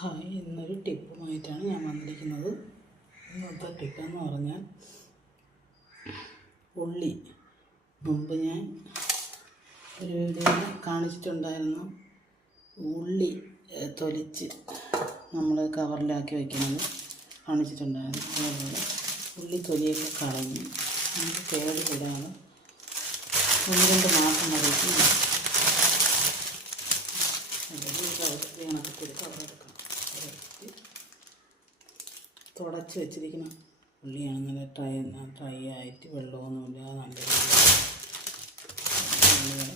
Hi, ഇന്നൊരു ടിപ്പുമായിട്ടാണ് ഞാൻ വന്നിരിക്കുന്നത്. ഇന്നത്തെ ടിപ്പെന്ന് പറഞ്ഞാൽ ഉള്ളി. മുമ്പ് ഞാൻ ഒരു വീഡിയോയിൽ കാണിച്ചിട്ടുണ്ടായിരുന്നു. ഉള്ളി തൊലിച്ച് നമ്മൾ കവറിലാക്കി വയ്ക്കുന്നത് കാണിച്ചിട്ടുണ്ടായിരുന്നു. അതേപോലെ ഉള്ളി തൊലിയൊക്കെ കളഞ്ഞ് നമുക്ക് കേട് കൂടാതെ 1-2 മാസം വരേക്കും കണക്കൊരു കവറെടുക്കണം. തുടച്ച് വെച്ചിരിക്കുന്ന ഉള്ളിയാണ്. നല്ല ഡ്രൈ ആയിട്ട് വെള്ളമൊന്നുമില്ല നല്ല ഉള്ളികൾ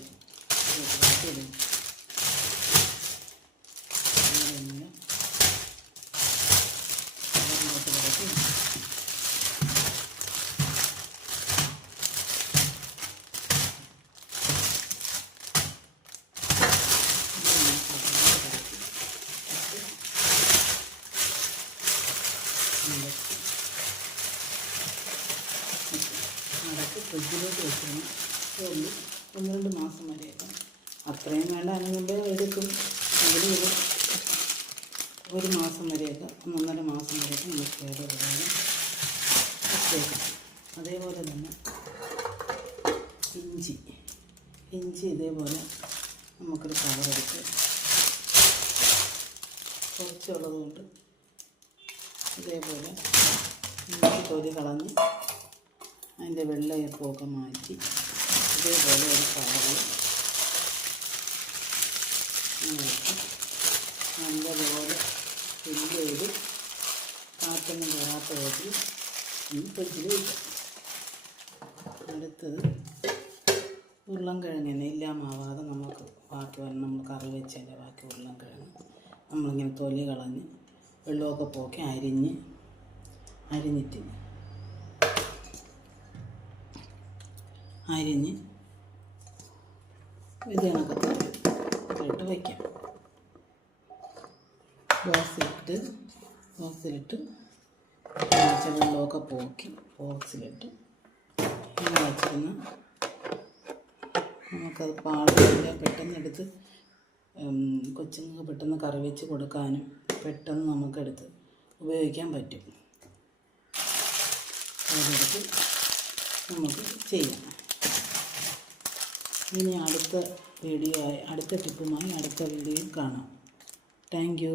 കവറിലോട്ട് കിടക്കി അടച്ച് ഫ്രിഡ്ജിലോട്ട് വെച്ചിരുന്നു. ഉള്ളി 1-2 മാസം വരെയൊക്കെ, അത്രയും വേണ്ട, അതിന് മുമ്പേ എടുക്കും. എങ്കിലും ഇത് 1 മാസം വരെയൊക്കെ, 1-1.5 മാസം വരെയൊക്കെ നമുക്ക് കേടുകൂടാതെ വെച്ചേക്കാം. അതേപോലെ തന്നെ ഇഞ്ചി ഇതേപോലെ നമുക്കൊരു കവറെടുത്ത് കുറച്ചുള്ളത് കൊണ്ട് ഇതേപോലെ ഇഞ്ചി തൊലി കളഞ്ഞ് അതിൻ്റെ വെള്ളയപ്പൊക്കെ മാറ്റി ഇതേപോലെ ഒരു കവറിൽ നല്ലപോലെ ഫില്ല് ചെയ്ത് കാറ്റൊന്നും കയറാത്ത വിധത്തിൽ ഫ്രിഡ്ജിൽ വയ്ക്കാം. അടുത്തത് ഉരുളൻകിഴങ്ങ് നെല്ലാമാവാതെ നമുക്ക് ബാക്കി നമ്മൾ കറി വെച്ചതിൻ്റെ ബാക്കി ഉരുളൻകിഴങ്ങ് നമ്മളിങ്ങനെ തൊലി കളഞ്ഞ് വെള്ളമൊക്കെ പോക്കി അരിഞ്ഞ് ഇത് കണക്കത്ത് ഇട്ട് വയ്ക്കാം. ബോക്സിലിട്ട് വെള്ളമൊക്കെ പോക്കി ബോക്സിലിട്ട് ഇങ്ങനെ വച്ചിരുന്ന് നമുക്കത് പാടില്ല. പെട്ടെന്ന് എടുത്ത് കൊച്ചുങ്ങൾക്ക് പെട്ടെന്ന് കറി വെച്ച് കൊടുക്കാനും പെട്ടെന്ന് നമുക്കെടുത്ത് ഉപയോഗിക്കാൻ പറ്റും. അതെടുത്ത് നമുക്ക് ചെയ്യാം. ഇനി അടുത്ത ടിപ്പുമായി അടുത്ത വീഡിയോയിൽ കാണാം. Thank you.